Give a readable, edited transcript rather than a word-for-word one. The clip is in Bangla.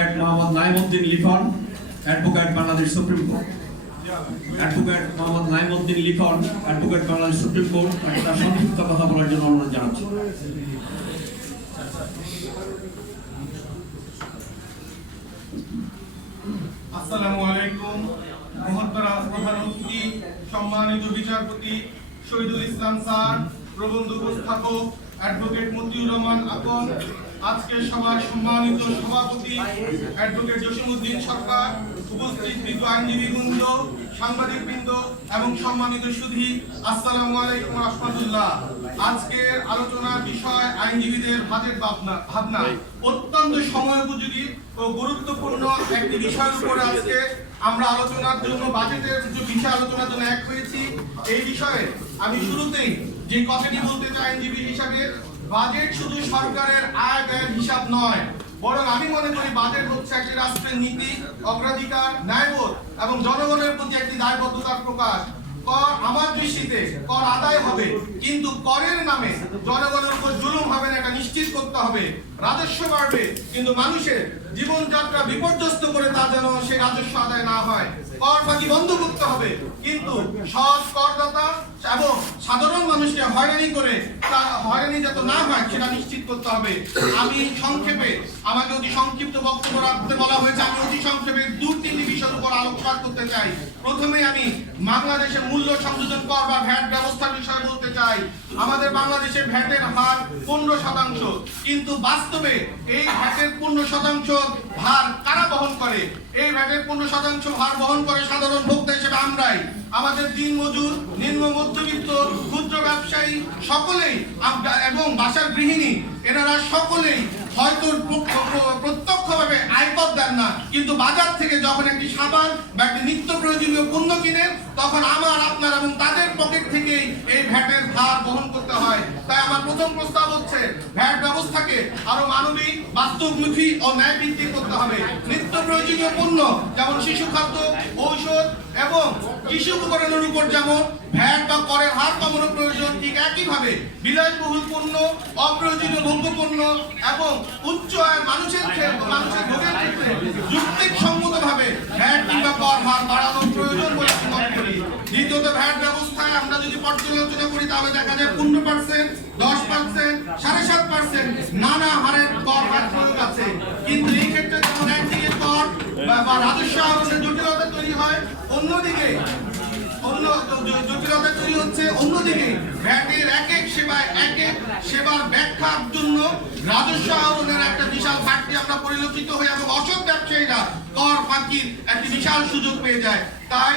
Advocate Mohammad Naimuddin Likhon, advocate Bangladesh supreme court. Advocate Mohammad Naimuddin Likhon, advocate Bangladesh supreme court, তার সংক্ষিপ্ত কথা বলার জন্য অনুরোধ জানাচ্ছি। আসসালামু আলাইকুম। মহোত্তরাম প্রধান অতিথি, সম্মানিত বিচারপতি শহীদুল ইসলাম স্যার, প্রবন্ধ উপস্থাপক অ্যাডভোকেট মতিউর রহমান আকন, আজকের সভার সম্মানিত সভাপতি অ্যাডভোকেট জসিমউদ্দিন সরকার, উপস্থিত বিজ্ঞ আইনজীবীবৃন্দ, সাংবাদিকবৃন্দ এবং সম্মানিত সুধী, আসসালামু আলাইকুম রাহমাতুল্লাহ। আজকের আলোচনার বিষয় আইনজীবীদের বাজেট ভাবনা। অত্যন্ত সময়োপযোগী ও গুরুত্বপূর্ণ একটি বিষয়ের উপরে আজকে আমরা আলোচনার জন্য বাজেটের যে বিষয় আলোচনার জন্য এক হয়েছি। এই বিষয়ে আমি শুরুতেই যে কথাটি বলতে চাই আইনজীবী হিসাবে, বাজেট শুধু সরকারের আয় ব্যয়ের হিসাব নয়, বরং আমি মনে করি বাজেট হচ্ছে একটি রাষ্ট্রের নীতি, অগ্রাধিকার, ন্যায়বোধ এবং জনগণের প্রতি একটি দায়বদ্ধতার প্রকাশ। কর আমার দৃষ্টিতে কর আদায় হবে, কিন্তু করের নামে জনগণের উপর জুলুম হবে না, এটা নিশ্চিত করতে হবে। রাজস্ব বাড়বে, কিন্তু মানুষের জীবনযাত্রা বিপর্যস্ত করে তা যেন সেই রাজস্ব আদায় না হয়। কর ফাঁকি বন্ধ করতে হবে, কিন্তু সৎ করদাতা এবং সাধারণ মানুষকে হয়রানি করে হয়রানি যাতে না হয় সেটা নিশ্চিত করতে হবে। আমি সংক্ষেপে, আমাকে অতি সংক্ষিপ্ত বক্তব্য রাখতে বলা হয়েছে, আমি অতি সংক্ষেপে দুটি বিষয়ের উপর আলোকপাত করতে চাই। প্রথমে আমি বাংলাদেশের মূল্য সংযোজন কর বা ভ্যাট ব্যবস্থার বিষয়ে বলতে চাই। আমাদের বাংলাদেশে ভ্যাটের হার 15%, কিন্তু বাস্তবে এই ভ্যাটের 15% ভার কারা বহন করে? এই ভ্যাটের 15% ভার বহন করে সাধারণ ভোক্তা হিসেবে আমরাই। আমাদের দিনমজুর, নিম্ন মধ্যবিত্ত, ক্ষুদ্র ব্যবসায়ী সকলেই এবং বাসার গৃহিণী, এনারা সকলেই হয়তো প্রত্যক্ষভাবে আয়কর দেন না, কিন্তু বাজার থেকে যখন একটি সাবান বা একটি নিত্য প্রয়োজনীয় পণ্য কিনেন, তখন আমার, আপনার এবং তাদের পকেট থেকেই এই ভ্যাটের ভার বহন করতে হয়। তাই আমার প্রথম প্রস্তাব হচ্ছে ভ্যাট ব্যবস্থাকে আরো মানবিক, বাস্তবমুখী ও ন্যায়ভিত্তিক করতে হবে। নিত্য প্রয়োজনীয় পণ্য যেমন শিশু খাদ্য, ঔষধ এবং কৃষি উপকরণের উপর যেমন ভ্যাট বা করের হার কমানো প্রয়োজন, ঠিক একইভাবে বিলাসবহুল পণ্য, অপ্রয়োজনীয় ভোগ্যপণ্য এবং উচ্চ আয়ের মানুষের ভোগের ক্ষেত্রে যুক্তিসঙ্গতভাবে ভ্যাট কিংবা কর হার বাড়ানোর প্রয়োজন বলে আমি মনে করি। দ্বিতীয়ত, ভ্যাট ব্যবস্থায় আমরা যদি পর্যালোচনা করি তাহলে দেখা যায় 15%, 10%, 7.5% নানা হারের কর হার প্রয়োগ আছে। কিন্তু এই ক্ষেত্রে যেমন একদিকে কর বা রাজস্ব আহরণের জটিলতা তৈরি হয়, অন্যদিকে জটিলতা তৈরি হচ্ছে, অন্যদিকে ভ্যাটের এক এক সেবার ব্যাখ্যার জন্য রাজস্ব আহরণের একটা বিশাল ঘাটতি আমরা পরিলক্ষিত হই এবং অসৎ ব্যবসায়ীরা কর ফাঁকির একটি বিশাল সুযোগ পেয়ে যায়। তাই